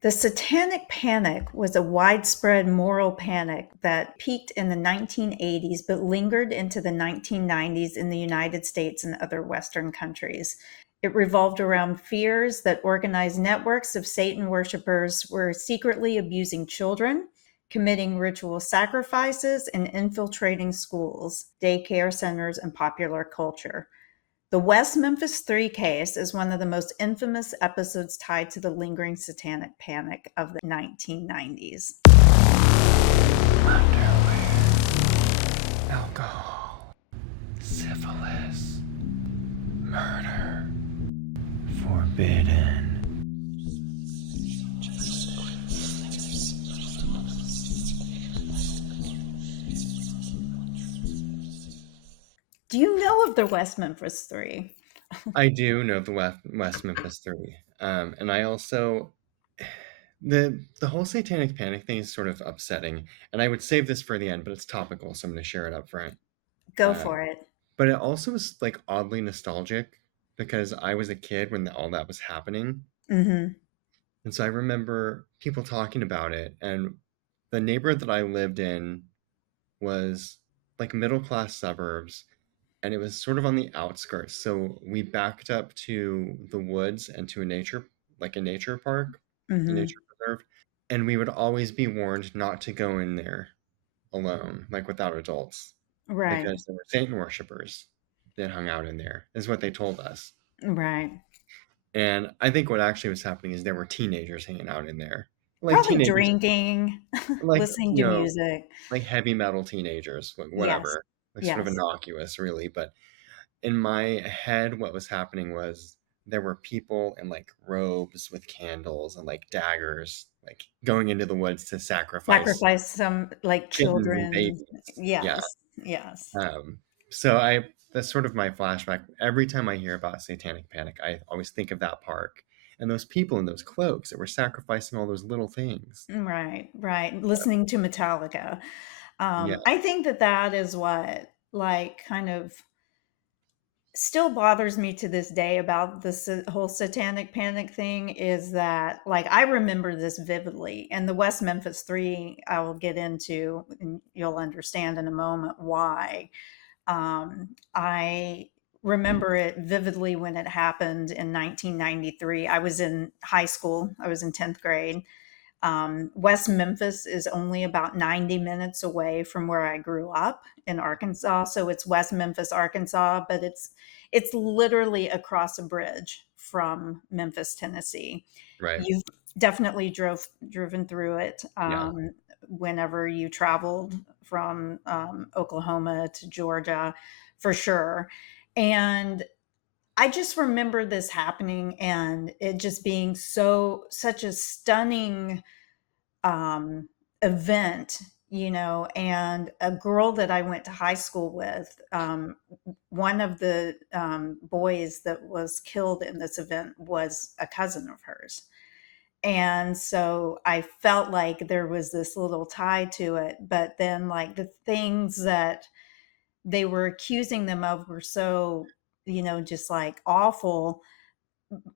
The Satanic Panic was a widespread moral panic that peaked in the 1980s but lingered into the 1990s in the United States and other Western countries. It revolved around fears that organized networks of Satan worshippers were secretly abusing children, committing ritual sacrifices, and infiltrating schools, daycare centers, and popular culture. The West Memphis 3 case is one of the most infamous episodes tied to the lingering satanic panic of the 1990s. Underwear, alcohol, syphilis, murder, forbidden. Do you know of the West Memphis 3? I do know the West Memphis 3. And I also the whole satanic panic thing is sort of upsetting. And I would save this for the end, but it's topical, so I'm gonna share it up front. Go Uh, for it. but it also is like oddly nostalgic because I was a kid when all that was happening. Mm-hmm. And so I remember people talking about it, and the neighborhood that I lived in was like middle class suburbs, and it was sort of on the outskirts. So we backed up to the woods and to a nature park, a Mm-hmm. nature preserve, and we would always be warned not to go in there alone, like without adults, Right. because there were Satan worshippers that hung out in there, is what they told us. Right. And I think what actually was happening is there were teenagers hanging out in there. Like Probably teenagers, drinking, like, listening to music. like heavy metal teenagers, Yes. whatever. Like sort of Yes. innocuous, really. But in my head, what was happening was there were people in like robes with candles and like daggers, like going into the woods to sacrifice Sacrifice some like kittens and children. babies. Yeah. Yes. Yes. So that's sort of my flashback. Every time I hear about Satanic Panic, I always think of that park and those people in those cloaks that were sacrificing all those little things. Right, right. Listening to Metallica. Yeah. I think that that is what, like, kind of still bothers me to this day about the whole satanic panic thing is that, like, I remember this vividly. And the West Memphis 3, I will get into, and you'll understand in a moment why. I remember it vividly when it happened in 1993. I was in high school, I was in 10th grade. West Memphis is only about 90 minutes away from where I grew up in Arkansas. So it's West Memphis, Arkansas, but it's literally across a bridge from Memphis, Tennessee. Right. You've definitely driven through it Yeah. whenever you traveled from Oklahoma to Georgia, for sure. And I just remember this happening and it just being such a stunning um, event, and a girl that I went to high school with, one of the boys that was killed in this event was a cousin of hers. And so I felt like there was this little tie to it. But then, like, the things that they were accusing them of were so, just like awful.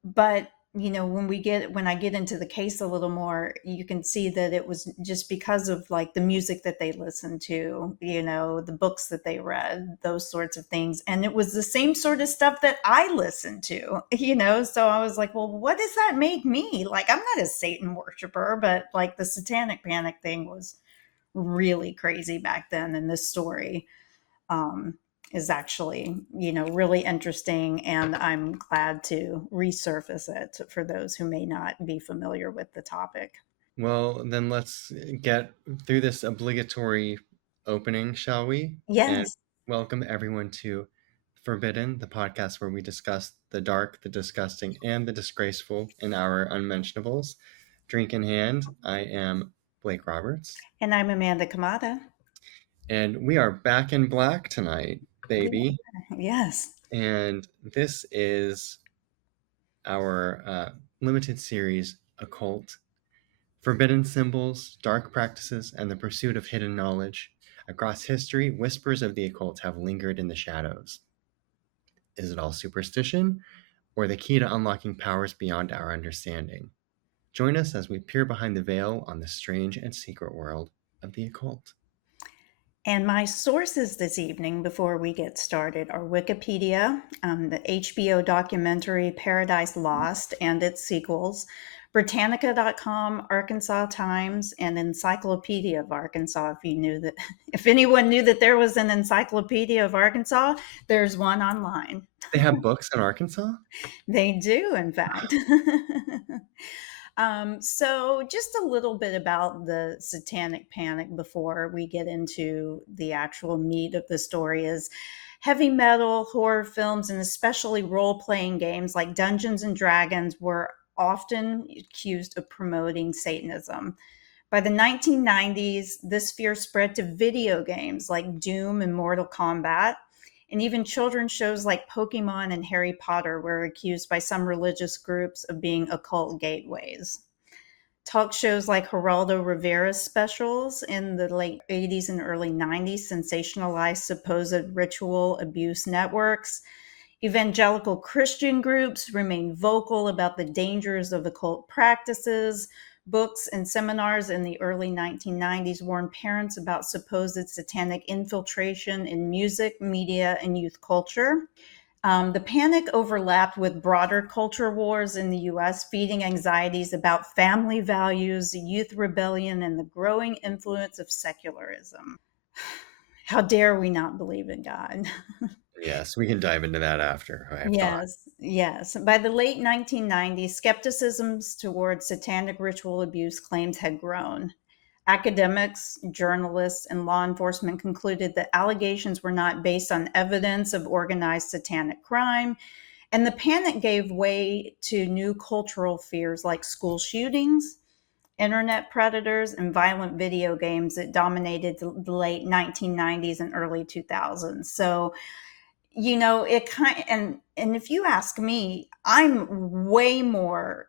But when I get into the case a little more, you can see that it was just because of like the music that they listened to, the books that they read, those sorts of things. And it was the same sort of stuff that I listened to, so I was like, well, what does that make me? Like, I'm not a Satan worshiper, but like the satanic panic thing was really crazy back then. And this story um, is actually, really interesting. And I'm glad to resurface it for those who may not be familiar with the topic. Well, then let's get through this obligatory opening, shall we? And Yes. welcome everyone to Forbidden, the podcast where we discuss the dark, the disgusting, and the disgraceful in our unmentionables. Drink in hand, I am Blake Roberts, And I'm Amanda Kamada. and we are back in black tonight, We baby. are. Yes. And this is our limited series, Occult. Forbidden symbols, dark practices, and the pursuit of hidden knowledge. Across history, whispers of the occult have lingered in the shadows. Is it all superstition, or the key to unlocking powers beyond our understanding? Join us as we peer behind the veil on the strange and secret world of the occult. And my sources this evening, before we get started, are Wikipedia, the HBO documentary Paradise Lost and its sequels, Britannica.com, Arkansas Times, and Encyclopedia of Arkansas. If you knew that, if anyone knew that there was an Encyclopedia of Arkansas, there's one online. They have books in Arkansas? They do, in fact. So, just a little bit about the Satanic Panic before we get into the actual meat of the story is heavy metal, horror films, and especially role playing games like Dungeons and Dragons were often accused of promoting Satanism. By the 1990s, this fear spread to video games like Doom and Mortal Kombat. And even children's shows like Pokemon and Harry Potter were accused by some religious groups of being occult gateways. Talk shows like Geraldo Rivera's specials in the late 80s and early 90s sensationalized supposed ritual abuse networks. Evangelical Christian groups remained vocal about the dangers of occult practices. Books and seminars in the early 1990s warned parents about supposed satanic infiltration in music, media, and youth culture. The panic overlapped with broader culture wars in the US, feeding anxieties about family values, youth rebellion, and the growing influence of secularism. How dare we not believe in God? Yes, we can dive into that after. I have thought. Yes, yes. By the late 1990s, skepticisms towards satanic ritual abuse claims had grown. Academics, journalists, and law enforcement concluded that allegations were not based on evidence of organized satanic crime, and the panic gave way to new cultural fears like school shootings, internet predators, and violent video games that dominated the late 1990s and early 2000s. So, it kind and if you ask me, I'm way more,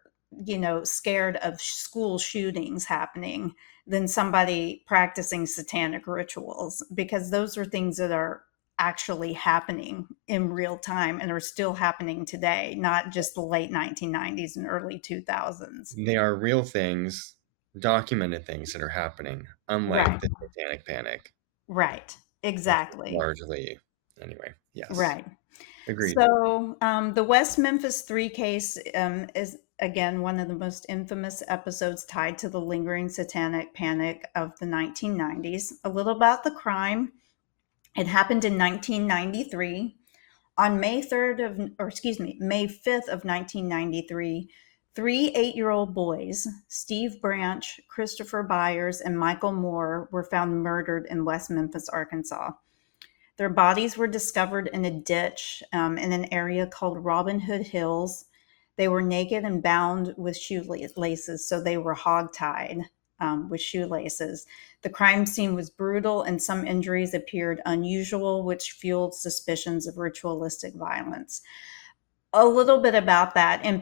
scared of school shootings happening than somebody practicing satanic rituals, because those are things that are actually happening in real time and are still happening today, not just the late 1990s and early 2000s. They are real things, documented things that are happening, unlike Right. the Satanic Panic, Right. which was Exactly. largely, anyway, yes, Right. agreed. So, the West Memphis 3 case is, again, one of the most infamous episodes tied to the lingering satanic panic of the 1990s. A little about the crime. It happened in 1993. On May 3rd of, or excuse me, May 5th of 1993, three 8-year-old boys, Steve Branch, Christopher Byers, and Michael Moore, were found murdered in West Memphis, Arkansas. Their bodies were discovered in a ditch in an area called Robin Hood Hills. They were naked and bound with shoelaces, so they were hogtied with shoelaces. The crime scene was brutal, and some injuries appeared unusual, which fueled suspicions of ritualistic violence. A little bit about that. And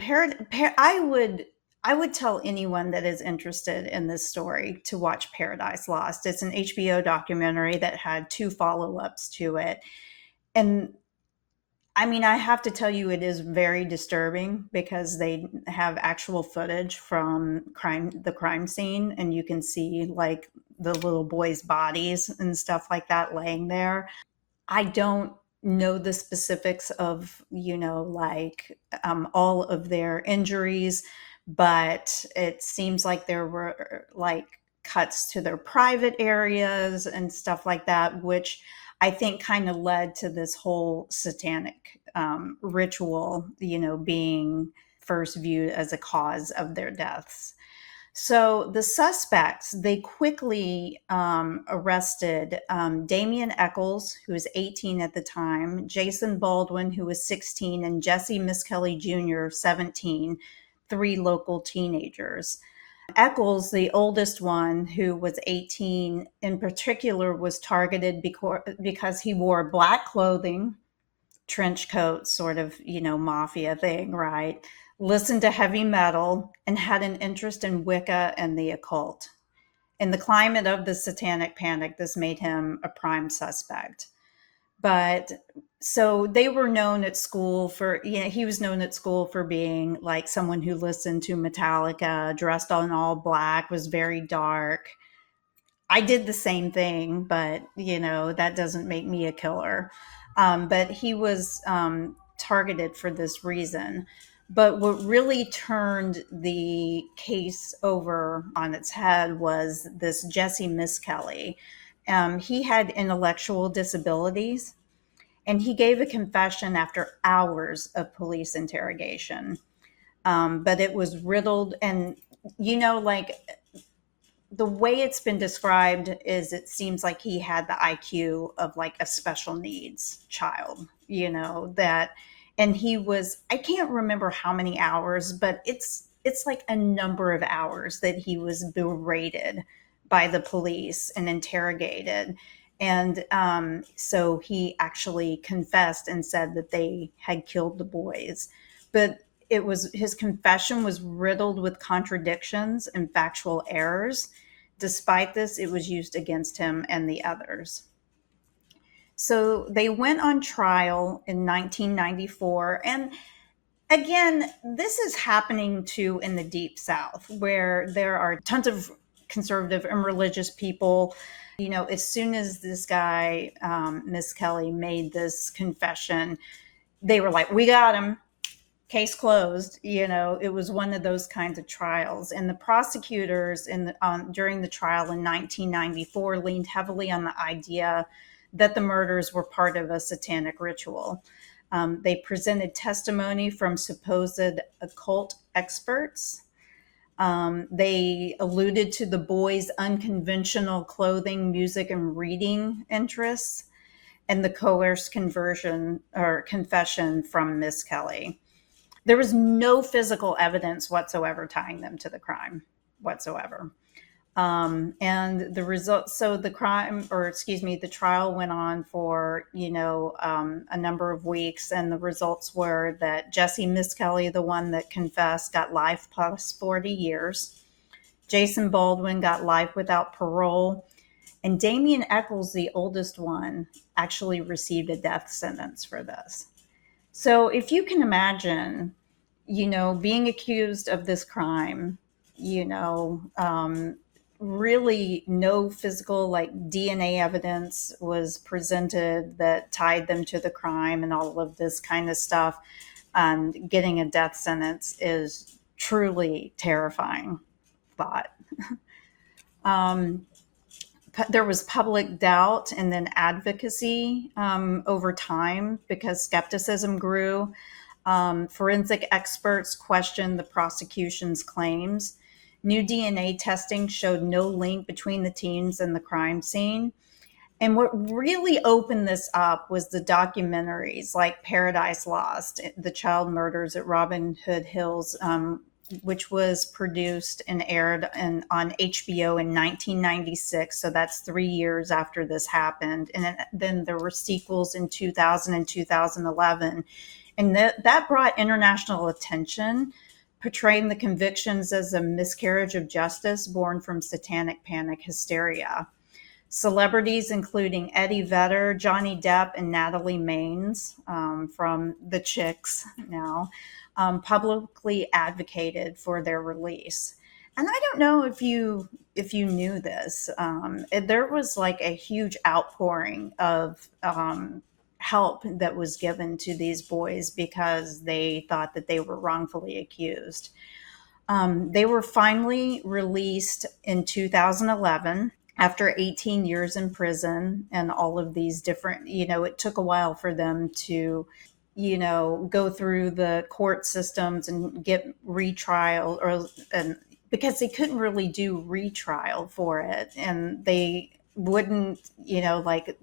I would tell anyone that is interested in this story to watch Paradise Lost. It's an HBO documentary that had two follow-ups to it. And I mean, I have to tell you, it is very disturbing because they have actual footage from the crime scene, and you can see like the little boys' bodies and stuff like that laying there. I don't know the specifics of, like all of their injuries, but it seems like there were like cuts to their private areas and stuff like that, which I think kind of led to this whole satanic ritual, being first viewed as a cause of their deaths. So the suspects, they quickly arrested Damien Echols, who was 18 at the time, Jason Baldwin, who was 16, and Jessie Misskelley Jr., 17, three local teenagers. Echols, the oldest one, who was 18 in particular, was targeted because he wore black clothing, trench coat, sort of, mafia thing, right? Listened to heavy metal and had an interest in Wicca and the occult. In the climate of the Satanic Panic, this made him a prime suspect. But so they were known at school for, he was known at school for being like someone who listened to Metallica, dressed all in all black, was very dark. I did the same thing, but that doesn't make me a killer. But he was targeted for this reason. But what really turned the case over on its head was this Jessie Misskelley. He had intellectual disabilities, and he gave a confession after hours of police interrogation. But it was riddled, and like the way it's been described is it seems like he had the IQ of like a special needs child, that, and he was, I can't remember how many hours, but it's like a number of hours that he was berated by the police and interrogated. And so he actually confessed and said that they had killed the boys. But his confession was riddled with contradictions and factual errors. Despite this, it was used against him and the others. So they went on trial in 1994. And again, this is happening too in the Deep South, where there are tons of conservative and religious people. As soon as this guy, Misskelley, made this confession, they were like, we got him, case closed. It was one of those kinds of trials, and the prosecutors during the trial in 1994 leaned heavily on the idea that the murders were part of a satanic ritual. They presented testimony from supposed occult experts. They alluded to the boys' unconventional clothing, music, and reading interests, and the coerced conversion or confession from Misskelley. There was no physical evidence whatsoever tying them to the crime whatsoever. And the results, so the crime, or excuse me, the trial went on for, a number of weeks. And the results were that Jessie Misskelley, the one that confessed, got life plus 40 years. Jason Baldwin got life without parole. And Damien Echols, the oldest one, actually received a death sentence for this. So if you can imagine, being accused of this crime, really no physical like DNA evidence was presented that tied them to the crime and all of this kind of stuff. Getting a death sentence is truly terrifying thought. Um, there was public doubt and then advocacy over time because skepticism grew. Forensic experts questioned the prosecution's claims. New DNA testing showed no link between the teams and the crime scene. And what really opened this up was the documentaries like Paradise Lost, the child murders at Robin Hood Hills, which was produced and aired on HBO in 1996. So that's 3 years after this happened. And then there were sequels in 2000 and 2011. And that brought international attention, portraying the convictions as a miscarriage of justice born from satanic panic hysteria. Celebrities including Eddie Vedder, Johnny Depp, and Natalie Maines from The Chicks now publicly advocated for their release. And I don't know if you knew this. There was like a huge outpouring of help that was given to these boys because they thought that they were wrongfully accused. They were finally released in 2011 after 18 years in prison and all of these different, it took a while for them to, go through the court systems and get retrial and because they couldn't really do retrial for it. And they wouldn't, like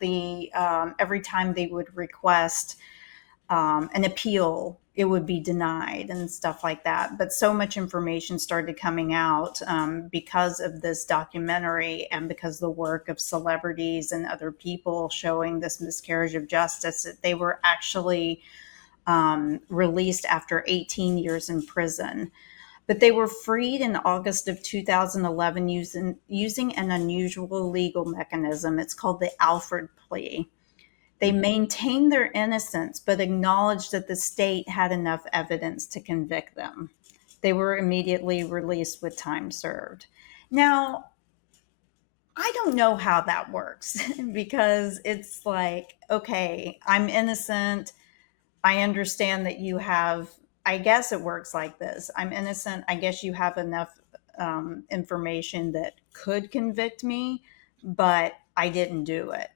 the every time they would request an appeal, it would be denied and stuff like that. But so much information started coming out because of this documentary and because the work of celebrities and other people showing this miscarriage of justice that they were actually released after 18 years in prison. But they were freed in August of 2011 using an unusual legal mechanism. It's called the Alford plea. They maintained their innocence, but acknowledged that the state had enough evidence to convict them. They were immediately released with time served. Now, I don't know how that works because it's like, okay, I'm innocent. I understand that you have, I guess it works like this. I'm innocent. I guess you have enough information that could convict me, but I didn't do it.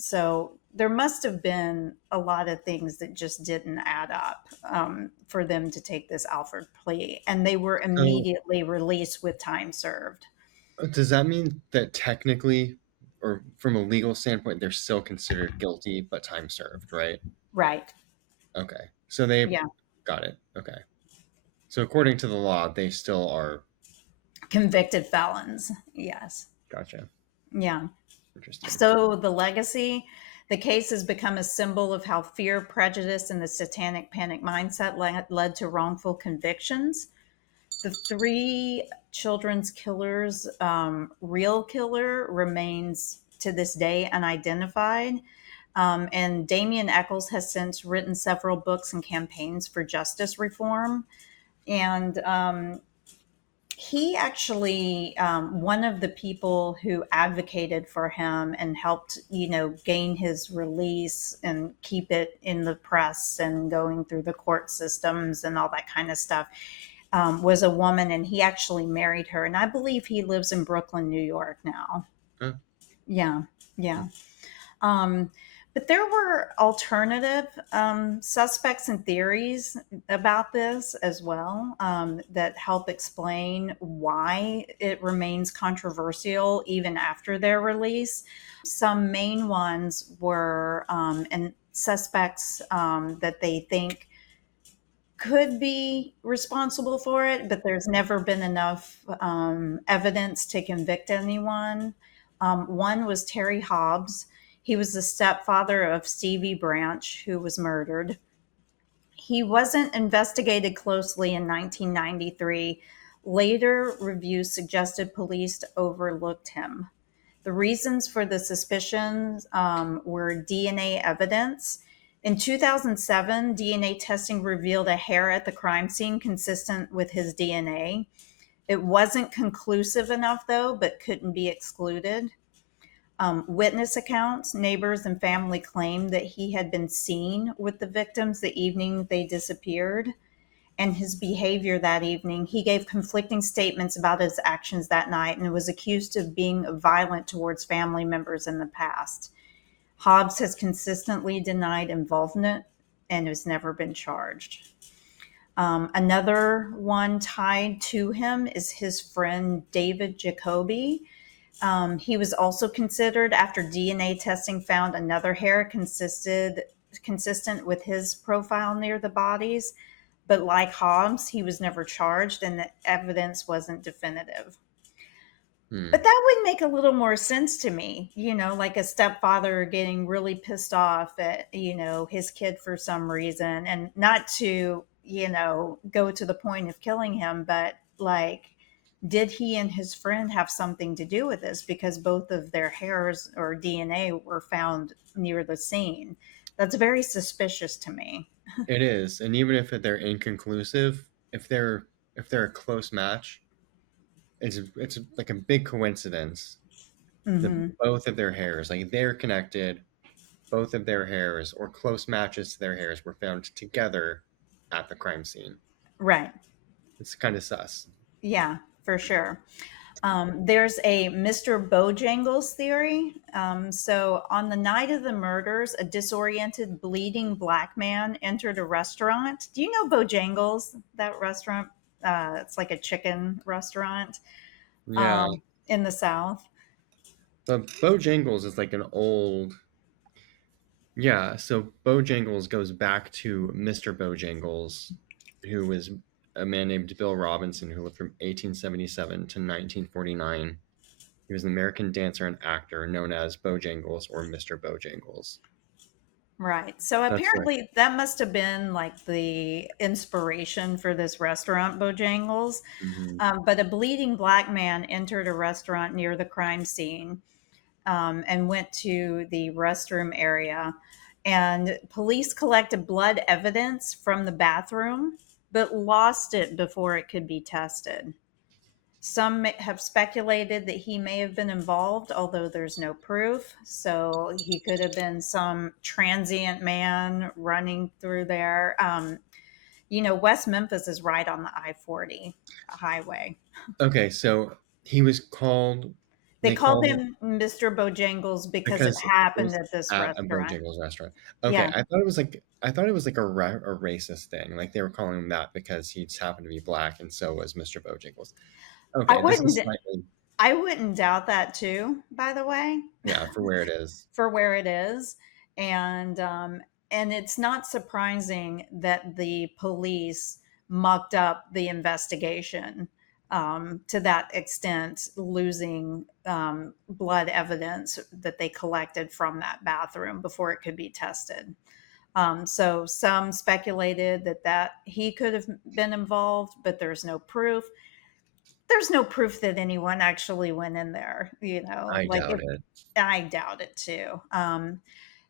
So there must have been a lot of things that just didn't add up for them to take this Alford plea. And they were So, immediately released with time served. does that mean that technically, or from a legal standpoint, they're still considered guilty, but time served, right? Right. Okay. So they Yeah. got it. Okay. So according to the law, they still are. Convicted felons. Yes. Gotcha. Yeah. Interesting. So the legacy, the case has become a symbol of how fear, prejudice, and the satanic panic mindset led to wrongful convictions. The three children's killers, real killer remains to this day unidentified. And Damien Echols has since written several books and campaigns for justice reform. And he actually, one of the people who advocated for him and helped, gain his release and keep it in the press and going through the court systems and all that kind of stuff, was a woman, and he actually married her. And I believe he lives in Brooklyn, New York now. Huh? Yeah, yeah. Um, but there were alternative suspects and theories about this as well, that help explain why it remains controversial even after their release. Some main ones were and suspects that they think could be responsible for it, but there's never been enough evidence to convict anyone. One was Terry Hobbs. He was the stepfather of Stevie Branch, who was murdered. He wasn't investigated closely in 1993. Later reviews suggested police overlooked him. The reasons for the suspicions were DNA evidence. In 2007, DNA testing revealed a hair at the crime scene consistent with his DNA. It wasn't conclusive enough, though, but couldn't be excluded. Witness accounts, neighbors, and family claimed that he had been seen with the victims the evening they disappeared. And his behavior that evening, he gave conflicting statements about his actions that night and was accused of being violent towards family members in the past. Hobbs has consistently denied involvement and has never been charged. Another one tied to him is his friend David Jacoby. He was also considered after DNA testing found another hair consistent with his profile near the bodies. But like Hobbs, he was never charged and the evidence wasn't definitive. Hmm. But that would make a little more sense to me, like a stepfather getting really pissed off at, his kid for some reason, and not to, go to the point of killing him, but like, did he and his friend have something to do with this? Because both of their hairs or DNA were found near the scene. That's very suspicious to me. It is, and even if they're inconclusive, if they're a close match, it's like a big coincidence that Hmm. both of their hairs, like they're connected, both of their hairs or close matches to their hairs were found together at the crime scene. Right. It's kind of sus. Yeah, for sure. There's a Mr. Bojangles theory. So, on the night of the murders, a disoriented, bleeding black man entered a restaurant. Do you know Bojangles, that restaurant? It's like a chicken restaurant Yeah, um, in the South. but Bojangles is like an old. Yeah, so Bojangles goes back to Mr. Bojangles, who was a man named Bill Robinson who lived from 1877 to 1949. He was an American dancer and actor known as Bojangles or Mr. Bojangles. Right. So That's right. apparently that must have been like the inspiration for this restaurant, Hmm. But a bleeding black man entered a restaurant near the crime scene. and went to the restroom area. And police collected blood evidence from the bathroom, but lost it before it could be tested. Some have speculated that he may have been involved, although there's no proof. So he could have been some transient man running through there. West Memphis is right on the I-40 highway. Okay, so he was called. They They called called it him Mr. Bojangles because it because it happened was at this at a restaurant. Bojangles restaurant. Okay, Yeah. I thought it was like a racist thing. Like they were calling him that because he just happened to be black, and so was Mr. Bojangles. I Okay, this wouldn't is slightly, I wouldn't doubt that too, by the way. yeah, for where it is. For where it is, and it's not surprising that the police mucked up the investigation to that extent, losing blood evidence that they collected from that bathroom before it could be tested. So some speculated that he could have been involved, but there's no proof that anyone actually went in there, I like doubt if it. I doubt it too.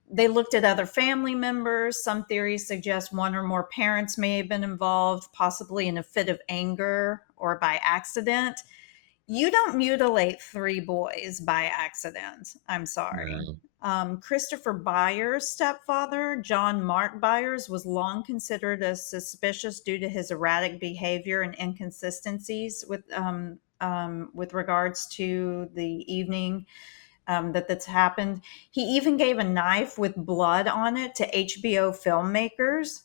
They looked at other family members. Some theories suggest one or more parents may have been involved, possibly in a fit of anger or by accident. You don't mutilate three boys by accident. I'm sorry. No. Christopher Byers' stepfather, John Mark Byers, was long considered as suspicious due to his erratic behavior and inconsistencies with regards to the evening that's happened. He even gave a knife with blood on it to HBO filmmakers.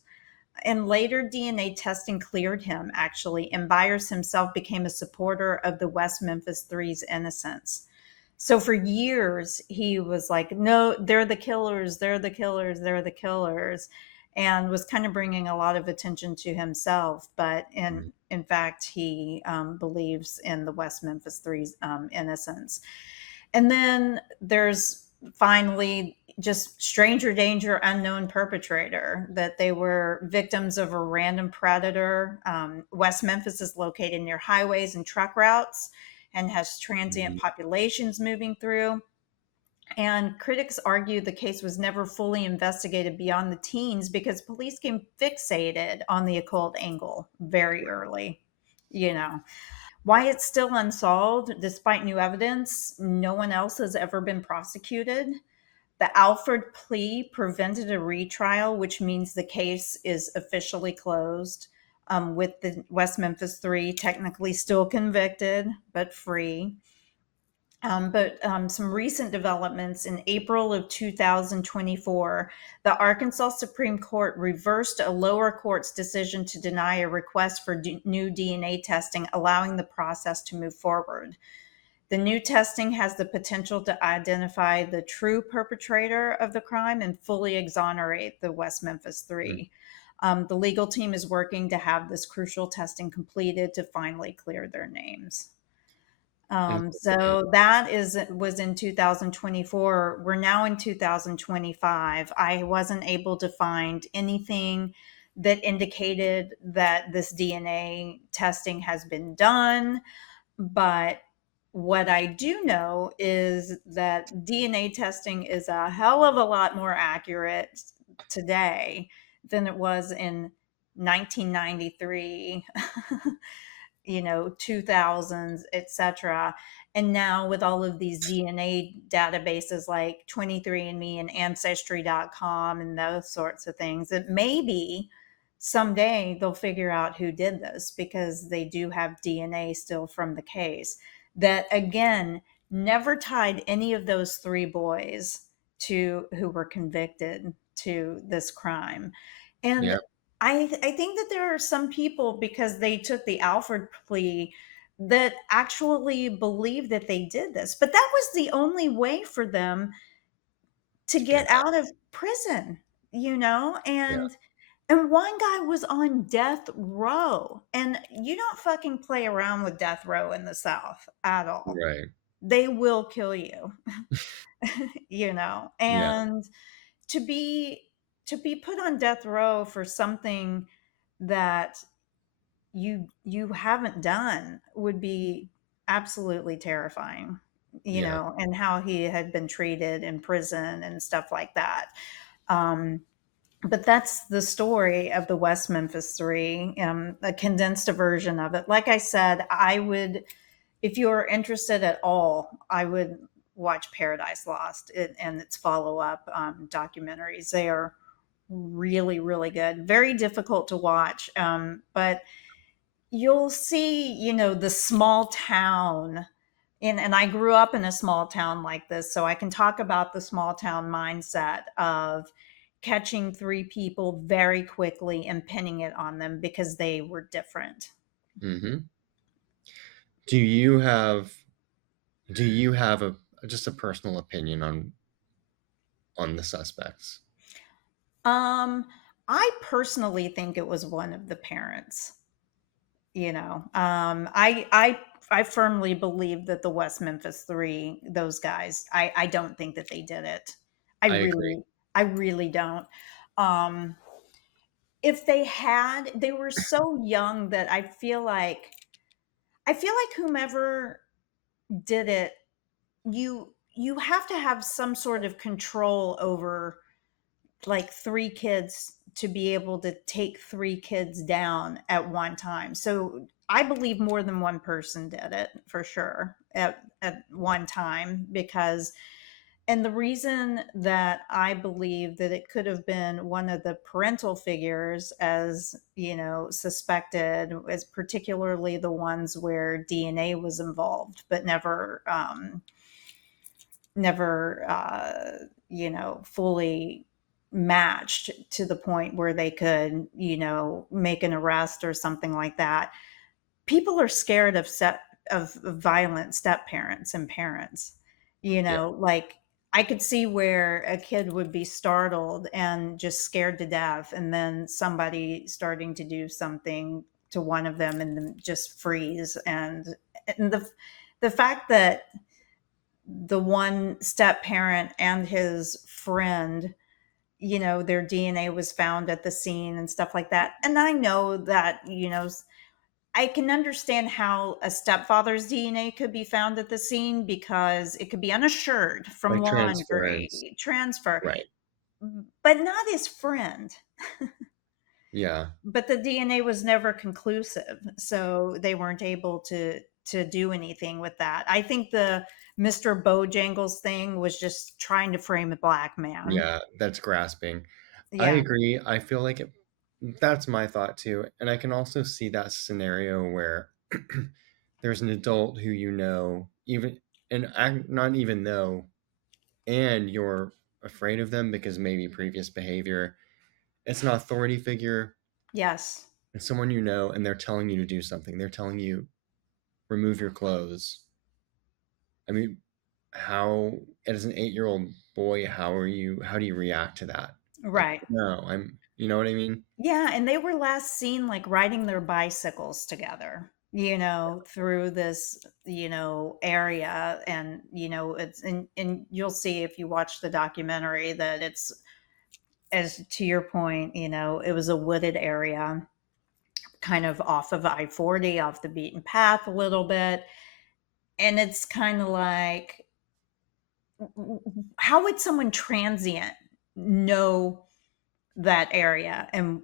And later DNA testing cleared him, actually, and Byers himself became a supporter of the West Memphis Three's innocence. So for years, he was like, no, they're the killers, they're the killers, they're the killers, and was kind of bringing a lot of attention to himself. But Mm. in fact, he believes in the West Memphis Three's innocence. And then there's finally just stranger danger, unknown perpetrator, that they were victims of a random predator. West Memphis is located near highways and truck routes and has transient Mhm. populations moving through. And critics argue the case was never fully investigated beyond the teens because police became fixated on the occult angle very early. You know, why it's still unsolved despite new evidence, no one else has ever been prosecuted. The Alford plea prevented a retrial, which means the case is officially closed, with the West Memphis Three technically still convicted but free. But some recent developments in April of 2024, the Arkansas Supreme Court reversed a lower court's decision to deny a request for new DNA testing, allowing the process to move forward. The new testing has the potential to identify the true perpetrator of the crime and fully exonerate the West Memphis Mm. Three. The legal team is working to have this crucial testing completed to finally clear their names. Interesting. So that was in 2024. We're now in 2025. I wasn't able to find anything that indicated that this DNA testing has been done, but what I do know is that DNA testing is a hell of a lot more accurate today than it was in 1993, 2000s, etc. And now with all of these DNA databases like 23andMe and Ancestry.com and those sorts of things, that maybe someday they'll figure out who did this, because they do have DNA still from the case that, again, never tied any of those three boys to who were convicted to this crime. And Yeah. I think that there are some people, because they took the Alford plea, that actually believe that they did this. But that was the only way for them to To get get out. out of prison, you know? Yeah. And one guy was on death row. And you don't fucking play around with death row in the South at all. Right. They will kill you, Yeah. and to be to be put on death row for something that you haven't done would be absolutely terrifying. Yeah. and how he had been treated in prison and stuff like that. Um, but that's the story of the West Memphis Three, a condensed version of it. Like I said, I would, if you're interested at all, I would watch Paradise Lost and its follow up documentaries. They are really, really good. Very difficult to watch, but you'll see, the small town. And I grew up in a small town like this, so I can talk about the small town mindset of catching three people very quickly and pinning it on them because they were different. Hmm. Do you have do you have a just a personal opinion on the suspects? Um, I personally think it was one of the parents. I firmly believe that the West Memphis Three, those guys, I don't think that they did it. I I agree. really, I really don't. Um, if they had, they were so young that I feel like whomever did it, you have to have some sort of control over like three kids to be able to take three kids down at one time. So I believe more than one person did it for sure at one time because and the reason that I believe that it could have been one of the parental figures, as suspected, is particularly the ones where DNA was involved, but never fully matched to the point where they could make an arrest or something like that. People are scared of violent step parents and parents. Yeah. Like I could see where a kid would be startled and just scared to death, and then somebody starting to do something to one of them and then just freeze. And the fact that the one step parent and his friend, their DNA was found at the scene and stuff like that. And I know that, I can understand how a stepfather's DNA could be found at the scene because it could be unassured from Like transference. laundry transfer, Right. but not his friend. Yeah. But the DNA was never conclusive, so they weren't able to do anything with that. I think the Mr. Bojangles thing was just trying to frame a black man. Yeah, that's grasping. I Yeah. agree. I feel like that's my thought too. And I can also see that scenario where there's an adult who even not even know, and you're afraid of them because maybe previous behavior. It's an authority figure. Yes. It's someone and they're telling you to do something. They're telling you remove your clothes. I mean, how as an 8-year-old boy, how do you react to that? Like, Right. no, you know what I mean? Yeah, and they were last seen like riding their bicycles together, through this, area. And, and you'll see if you watch the documentary that it's, as to your point, it was a wooded area, kind of off of I-40, off the beaten path a little bit. And it's kind of like, how would someone transient know that area and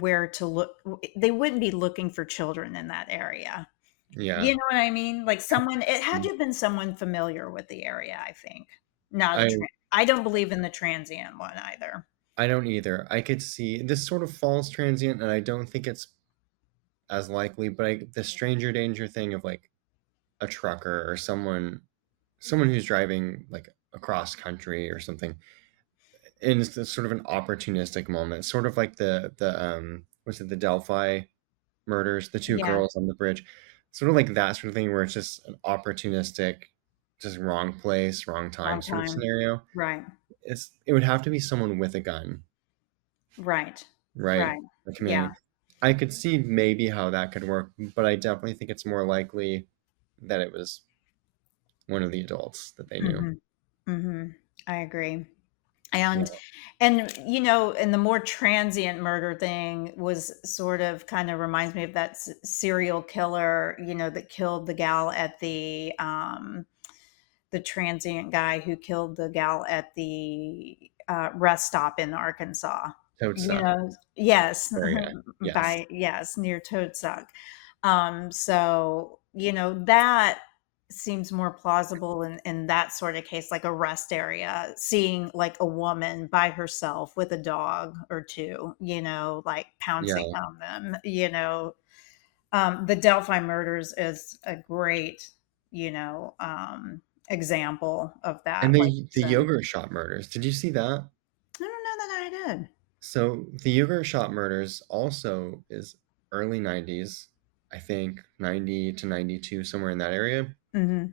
where to look? They wouldn't be looking for children in that area. You Yeah. know what I mean? Like someone, it had to have been someone familiar with the area, I think. Not a I I don't believe in the transient one either. I don't either. I could see this sort of falls transient, and I don't think it's as likely, but the stranger danger thing of like a trucker or someone who's driving like across country or something, and it's sort of an opportunistic moment, sort of like the was it the Delphi murders, the two Yeah, girls on the bridge, sort of like that sort of thing where it's just an opportunistic, just wrong place, wrong time wrong sort of time. scenario. Right. It would have to be someone with a gun, Right. right? Right. Like, I Yeah. mean, I could see maybe how that could work, but I definitely think it's more likely that it was one of the adults that they knew. Mhm. Mhm. I agree. Yeah. And the more transient murder thing was sort of kind of reminds me of that serial killer, that killed the gal at the the transient guy who killed the gal at the rest stop in Arkansas. You Toadsuck know, yes, area. Yes. yes, near Toadsuck. So that seems more plausible in that sort of case, like a rest area, seeing like a woman by herself with a dog or two, like pouncing Yeah. on them. The Delphi murders is a great, example of And that. Like you the said, yogurt shop murders. Did you see that? I don't know that I did. So the yogurt shop murders also is early 90s, I think 90 to 92, somewhere in that area. Hmm.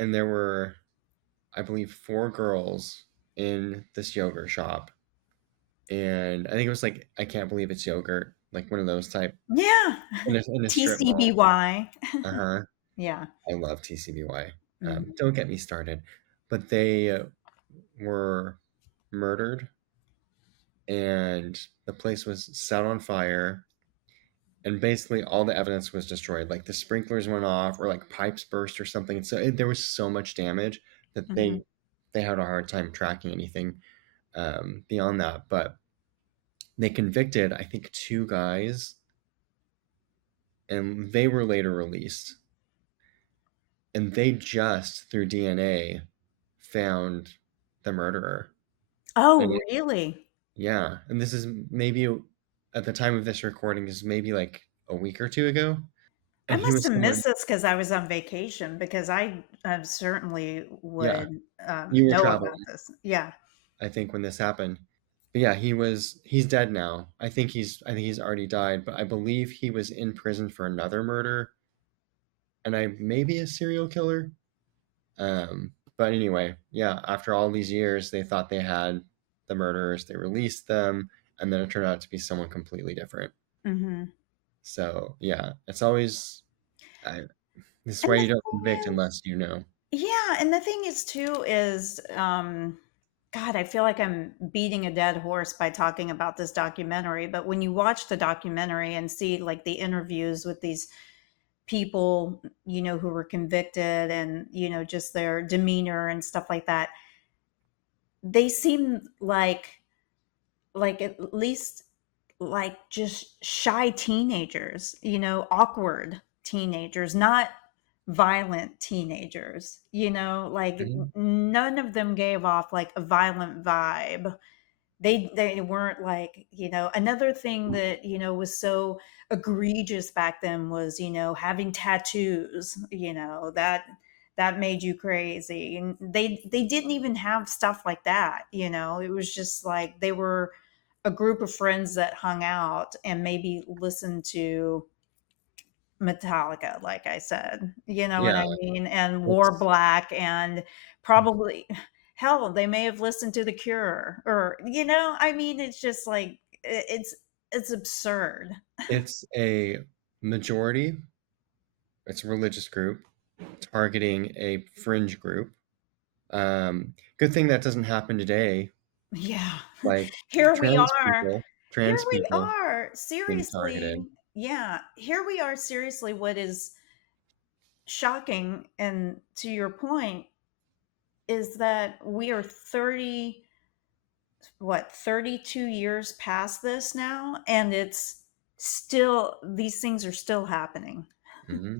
And there were, I believe, four girls in this yogurt shop. And I think it was like, I can't believe it's yogurt, like one of those type Yeah, in a strip mall. TCBY. Uh-huh. Yeah. I love TCBY. Hmm. Don't get me started. But they were murdered and the place was set on fire and basically all the evidence was destroyed. Like the sprinklers went off, or like pipes burst or something. So there was so much damage that Hmm. they had a hard time tracking anything beyond that. But they convicted, I think, two guys, and they were later released. And they just through DNA found the murderer. And Oh, really? yeah, and this is maybe at the time of this recording is maybe like a week or two ago, I and he must was have someone. missed this because I was on vacation, because I certainly Yeah, would you were know about traveling, this. Yeah. I think, when this happened. But yeah, he's dead now. I think he's already died, but I believe he was in prison for another murder and I maybe a serial killer. But anyway, yeah, after all these years, they thought they had the murderers, they released them, and then it turned out to be someone completely different. Hmm. So yeah, it's always I, this is And why the you don't convict thing is, unless you know. yeah, and the thing is too is, God, I feel like I'm beating a dead horse by talking about this documentary, but when you watch the documentary and see like the interviews with these people, who were convicted, and just their demeanor and stuff like that, they seem like at least like just shy teenagers, awkward teenagers, not violent teenagers, like Mhm. none of them gave off like a violent vibe. They weren't like, another thing that, was so egregious back then was, having tattoos, that made you crazy. And they didn't even have stuff like that, it was just like they were a group of friends that hung out and maybe listened to Metallica, like I said, you know what Yeah, I mean? And wore it's black, and probably, hell, they may have listened to The Cure, or, I mean, it's just like, it's absurd. it's a majority, it's a religious group targeting a fringe group. Good thing that doesn't happen today. Yeah. Like Here we are. Here trans we people are. being Seriously. targeted. Yeah. Here we are. Seriously. What is shocking, and to your point, is that we are 32 years past this now, and it's still, these things are still happening. Hmm.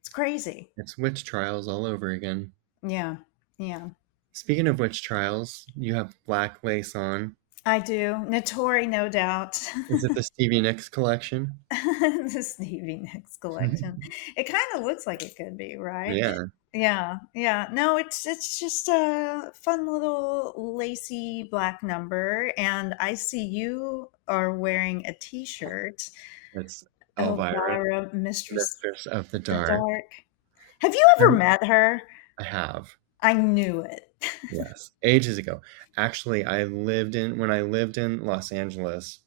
It's crazy. It's witch trials all over again. Yeah. Yeah. Speaking of witch trials, you have black lace on. I do. Notori, no doubt. Is it the Stevie Nicks collection? The Stevie Nicks collection. It kind of looks like it could be, right? Yeah, Yeah, yeah. No, it's just a fun little lacy black number, and I see you are wearing a T-shirt. it's Elvira, Elvira, Mistress Mistress of the of the Dark. Dark. Have you ever met her? I have. I knew it. Yes, ages ago. Actually, when I lived in Los Angeles,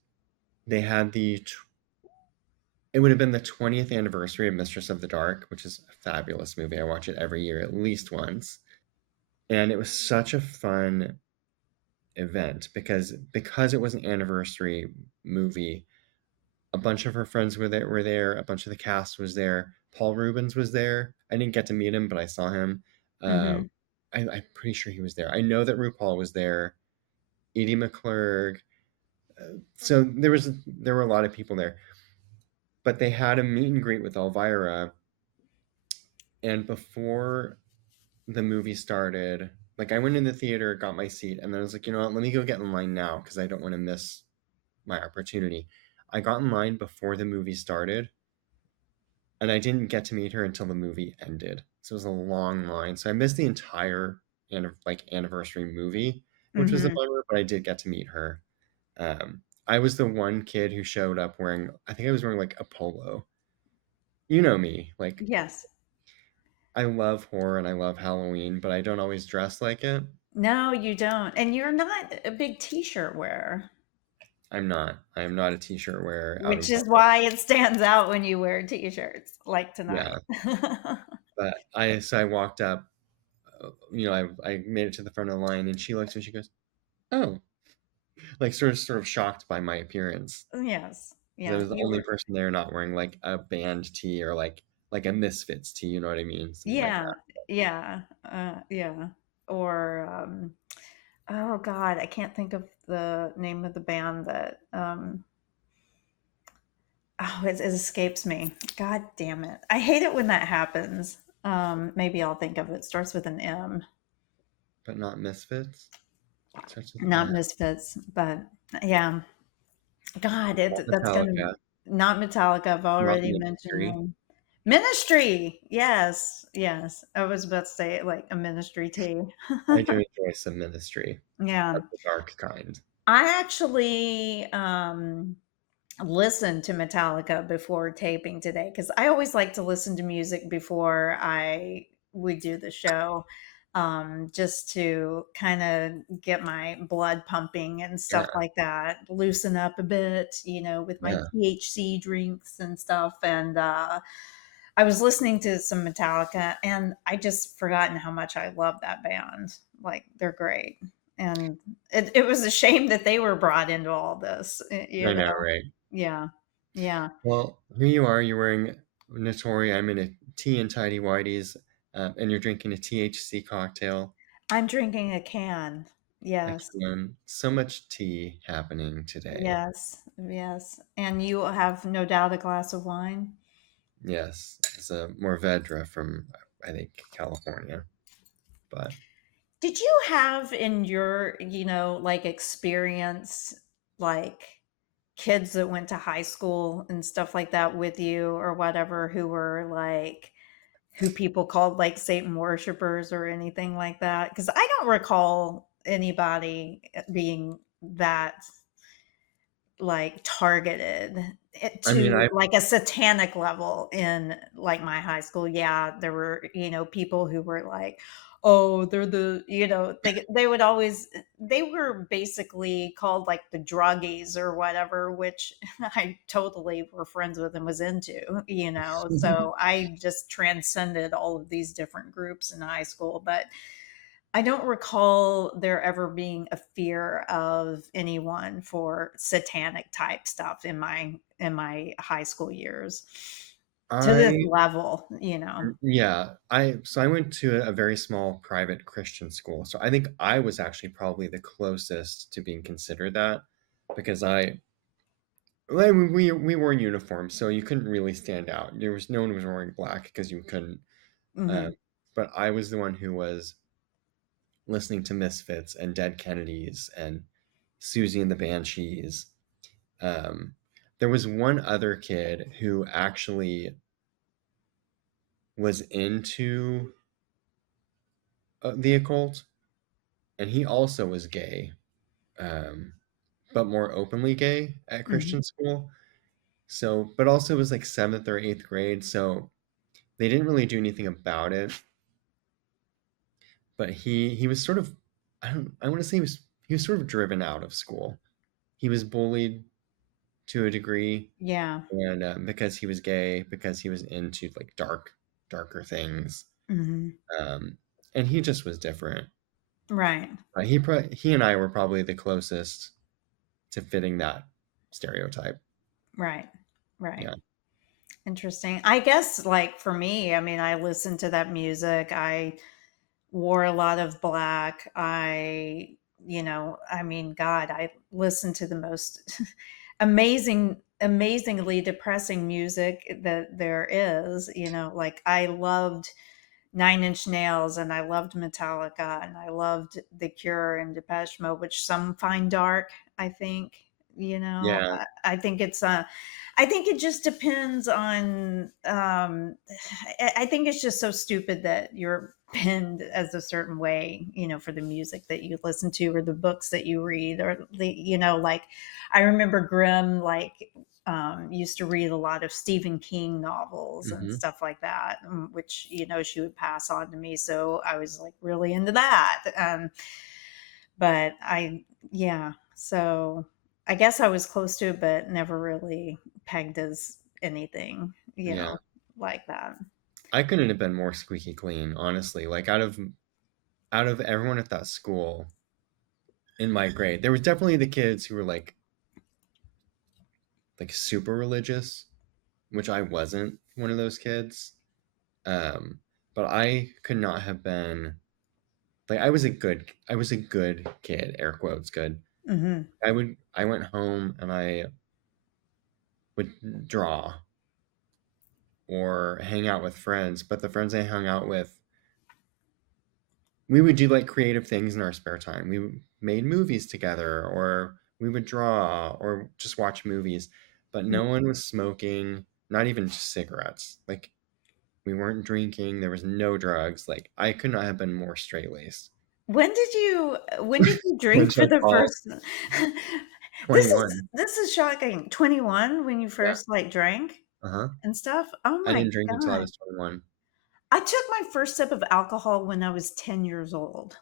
they had it would have been the 20th anniversary of Mistress of the Dark, which is a fabulous movie. I watch it every year at least once. And it was such a fun event because it was an anniversary movie. A bunch of her friends were there, a bunch of the cast was there. Paul Rubens was there. I didn't get to meet him, but I saw him. Um, Mhm. I'm pretty sure he was there. I know that RuPaul was there. Edie McClurg. So there were a lot of people there, but they had a meet and greet with Elvira, and before the movie started, like I went in the theater, got my seat, and then I was like, you know what, let me go get in line now because I don't want to miss my opportunity. I got in line before the movie started, and I didn't get to meet her until the movie ended. So it was a long line. So I missed the entire anniversary movie, which was a Mhm. bummer, but I did get to meet her. I was the one kid who showed up wearing, I think I was wearing like a polo. You know me, like Yes. I love horror and I love Halloween, but I don't always dress like it. No, you don't. And you're not a big t-shirt wearer, I'm not. I am not a t-shirt wearer out which of is public. why it stands out when you wear t-shirts like tonight. Yeah, but I walked up, I made it to the front of the line, and she looks and she goes, "Oh," like sort of shocked by my appearance. Yes. 'Cause I Yeah. was the You only were person there not wearing like a band tee or like a Misfits tee. You know what I mean? Something like yeah. Yeah. Yeah. Or oh God, I can't think of the name of the band that oh, it escapes me. God damn it. I hate it when that happens. Maybe I'll think of it. Starts with an M. but not Misfits. Starts with Not M. Misfits, but yeah. God, Not that's gonna Metallica. not Metallica. I've Not already mentioned Ministry. them. Ministry. Yes, yes. I was about to say like a ministry tea. I do enjoy some Ministry, Yeah. but the dark kind. I actually listen to Metallica before taping today because I always like to listen to music before I we do the show, just to kind of get my blood pumping and Yeah, stuff like that, loosen up a bit, with my yeah. THC drinks and stuff. And I was listening to some Metallica, and I just forgotten how much I love that band. Like they're great. And it was a shame that they were brought into all this, I know, right? yeah. Yeah. Well, here you are. You're wearing Notori. I'm in a tea and tidy whities, and you're drinking a THC cocktail. I'm drinking a can. Yes. Again, so much tea happening today. Yes. Yes. And you have no doubt a glass of wine? Yes, it's a Morvedra from I think California, but Did you have in your, like experience, like kids that went to high school and stuff like that with you or whatever who were like who people called like Satan worshipers or anything like that? Because I don't recall anybody being that like targeted I mean, to like a satanic level in like my high school. Yeah, there were, people who were like, oh, they're they would always they were basically called like the druggies or whatever, which I totally were friends with and was into. So I just transcended all of these different groups in high school. But I don't recall there ever being a fear of anyone for satanic type stuff in my high school years to this I level. yeah, I went to a very small private Christian school, so I think I was actually probably the closest to being considered that because well, we wore uniforms, so you couldn't really stand out. There was no one was wearing black because you couldn't. Uh, Mhm. but I was the one who was listening to Misfits and Dead Kennedys and Susie and the Banshees. Um, there was one other kid who actually was into the occult, and he also was gay, um, but more openly gay at Mhm. Christian school. So, but also it was like seventh or eighth grade, so they didn't really do anything about it. But he was sort of I want to say he was sort of driven out of school. He was bullied to a degree, Yeah. and because he was gay, because he was into like darker things, Mhm. um, and he just was different. Right. He and I were probably the closest to fitting that stereotype. Right. Right. Yeah. Interesting. I guess like for me, I mean, I listen to that music. wore a lot of black. I mean, God, I listened to the most amazingly depressing music that there is. Like I loved Nine Inch Nails, and I loved Metallica, and I loved The Cure and Depeche Mode, which some find dark, I think. Yeah, I think I think it just depends on, I think it's just so stupid that you're pinned as a certain way, for the music that you listen to or the books that you read or like I remember Grimm, like, used to read a lot of Stephen King novels and hmm, stuff like that, which she would pass on to me. So I was like really into that. But yeah. So I guess I was close to it, but never really pegged as anything, yeah. like that. I couldn't have been more squeaky clean, honestly. Like out of everyone at that school in my grade, there was definitely the kids who were like super religious, which I wasn't one of those kids. Um, but I could not have been like I was a good kid, air quotes good. Hmm. I went home and I would draw or hang out with friends, but the friends I hung out with, we would do like creative things in our spare time. Made movies together, or we would draw, or just watch movies. But no one was smoking, not even just cigarettes. Like we weren't drinking. There was no drugs. Like I could not have been more straight laced. When did you When drink should for I the call? first this is 21. this is shocking. 21 when you Yeah. first like drank Uh huh. and stuff? Oh I my didn't drink until I god. was 21. I took my first sip of alcohol when I was 10 years old.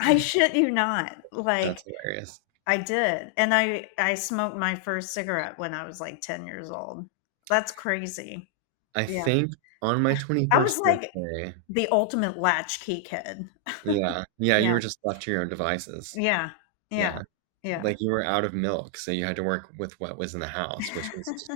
I shit you not. That's Like hilarious. I did. And I smoked my first cigarette when I was like 10 years old. That's crazy. I Yeah. think on my I was 21st like birthday, the ultimate latchkey kid. yeah, yeah, you Yeah. were just left to your own devices. Yeah. Yeah. Yeah. Yeah. Like you were out of milk, so you had to work with what was in the house, which was just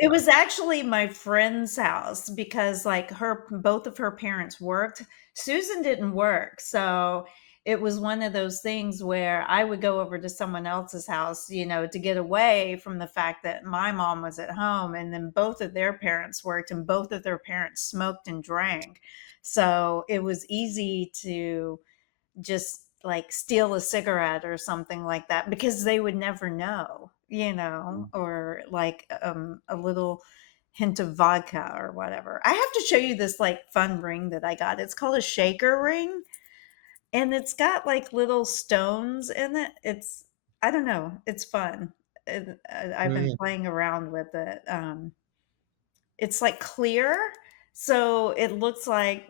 It vodka. was actually my friend's house because, like, her both of her parents worked. Susan didn't work, so it was one of those things where I would go over to someone else's house, to get away from the fact that my mom was at home, and then both of their parents worked, and both of their parents smoked and drank. So it was easy to just like steal a cigarette or something like that because they would never know, or like a little hint of vodka or whatever. I have to show you this like fun ring that I got. It's called a shaker ring, and it's got like little stones in it. I don't know, it's fun. I've Oh been yeah. playing around with it. It's like clear, so it looks like,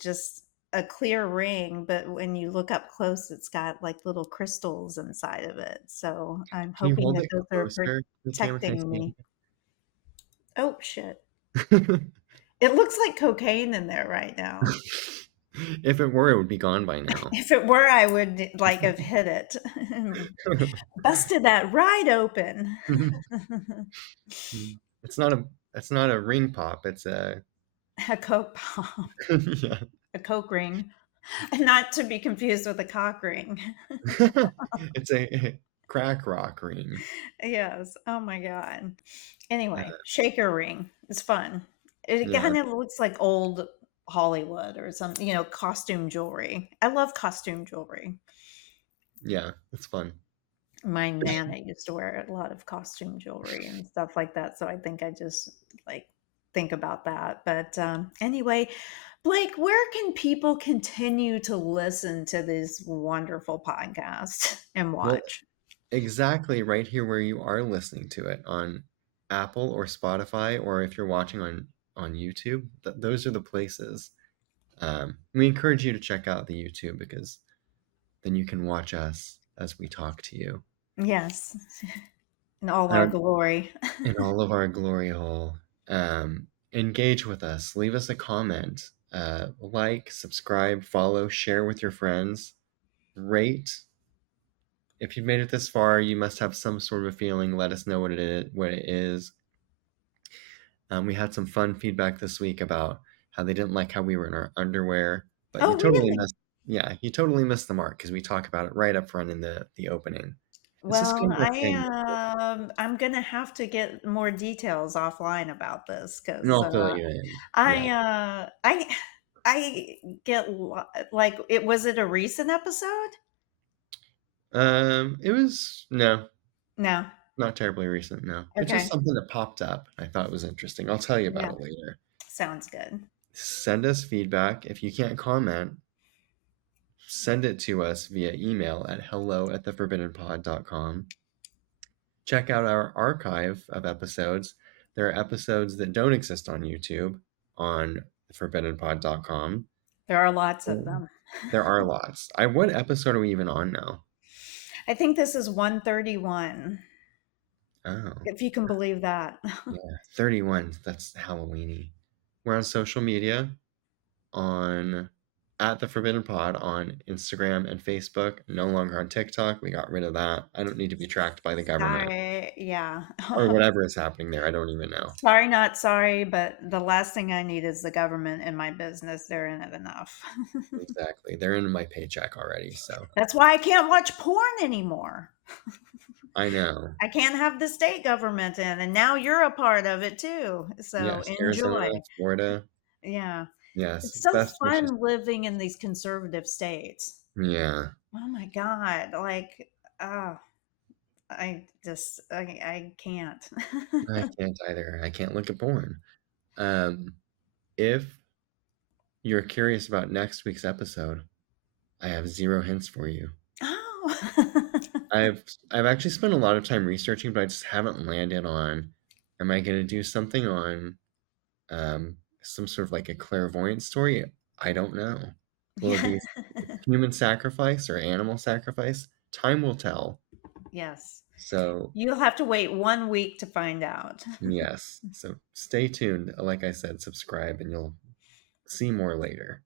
just a clear ring, but when you look up close, it's got like little crystals inside of it. So I'm Can you hoping hold that it those are closer to the camera? Can I protecting see me. Oh shit. it? It looks like cocaine in there right now. If it were, it would be gone by now. If it were, I would like have hit it and busted that right open. It's not a ring pop, it's a A coke bomb, yeah. a coke ring, not to be confused with a cock ring. It's a crack rock ring. Yes. Oh my god. Uh, Anyway, shaker ring. It's fun. It yeah, kind of looks like old Hollywood or something, costume jewelry. I love costume jewelry. yeah, it's fun. My nana used to wear a lot of costume jewelry and stuff like that. So I think I just like think about that. But anyway, Blake, where can people continue to listen to this wonderful podcast and Well, watch? exactly right here where you are listening to it on Apple or Spotify, or if you're watching on YouTube, those are the places. We encourage you to check out the YouTube because then you can watch us as we talk to you. Yes, in all our Now, glory. in all of our glory hole, engage with us. Leave us a comment. Like, subscribe, follow, share with your friends, rate. If you've made it this far, you must have some sort of a feeling. Let us know what it is. What it is. We had some fun feedback this week about how they didn't like how we were in our underwear, but you Oh, totally really? missed. Yeah, you totally missed the mark because we talk about it right up front in the opening. It's just Well, kind of a thing. I'm gonna have to get more details offline about this And 'cause, I'll fill you in. Yeah. I, I get like, it was it a recent episode? It was no, No. not terribly recent, no. But just Okay. something that popped up. I thought it was interesting. I'll tell you about Yeah, it later. sounds good. Send us feedback. If you can't comment, send it to us via email at hello@theforbiddenpod.com. Check out our archive of episodes. There are episodes that don't exist on YouTube on theforbiddenpod.com. There are lots of them. There are lots. What episode are we even on now? I think this is 131, Oh, if you can believe that. yeah, 31. That's Halloweeny. We're on social media on at the Forbidden Pod on Instagram and Facebook. No longer on TikTok. We got rid of that. I don't need to be tracked by the government Sorry, yeah. or whatever is happening there. I don't even know. Sorry, not sorry, but the last thing I need is the government in my business. They're in it enough. Exactly. They're in my paycheck already, so That's why I can't watch porn anymore. I know. I can't have the state government in, and now you're a part of it too. So Yes, Arizona, enjoy. Florida. Yeah. Yes, It's so best wishes. fun living in these conservative states. Yeah, Oh my God. Like, oh, I can't. I can't either. I can't look at porn. Um, if you're curious about next week's episode, I have zero hints for you. Oh. I've actually spent a lot of time researching, but I just haven't landed on, am I going to do something on some sort of like a clairvoyant story? I don't know. Will it Yeah. be human sacrifice or animal sacrifice? Time will tell. Yes. So, You'll have to wait 1 week to find out. yes. So stay tuned. Like I said, subscribe and you'll see more later.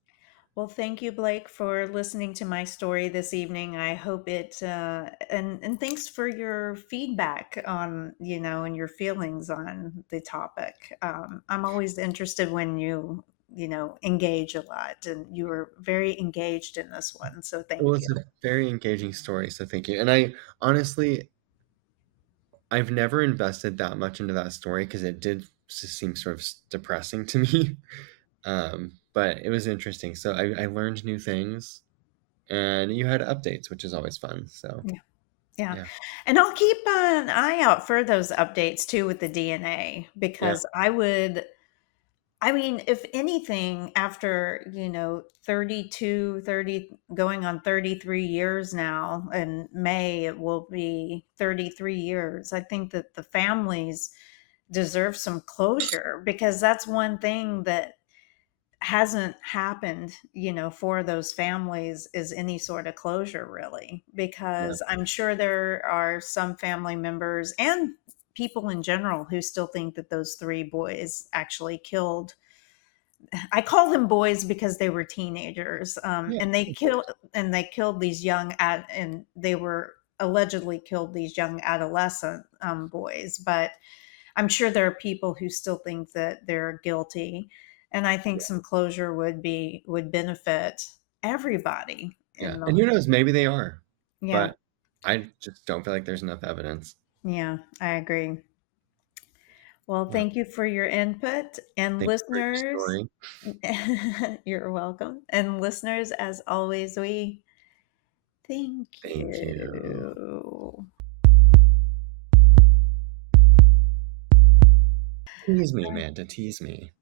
Well, thank you, Blake, for listening to my story this evening. I hope it, and thanks for your feedback on, and your feelings on the topic. I'm always interested when you engage a lot, and you were very engaged in this one. So Well, thank you. it's a very engaging story, so thank you. And I honestly, I've never invested that much into that story because it did just seem sort of depressing to me. But it was interesting. So I learned new things, and you had updates, which is always fun. So Yeah. Yeah. yeah, And I'll keep an eye out for those updates too with the DNA yeah, because I mean, if anything, after, 32, 30, going on 33 years now, in May, it will be 33 years. I think that the families deserve some closure because that's one thing that hasn't happened, for those families is any sort of closure, really. yeah. Because I'm sure there are some family members and people in general who still think that those three boys actually killed. I call them boys because they were teenagers, Yeah, and they killed these and they were allegedly killed these young adolescent boys. But I'm sure there are people who still think that they're guilty, and I think some closure would benefit everybody yeah. in And the. who knows? Maybe they are, Yeah, but I just don't feel like there's enough evidence. yeah, I agree. Well, Well, thank you for your input, and thank you for your listeners. story. You're welcome. And listeners, as always, we thank Thank you. you. Tease me, Amanda. Tease me.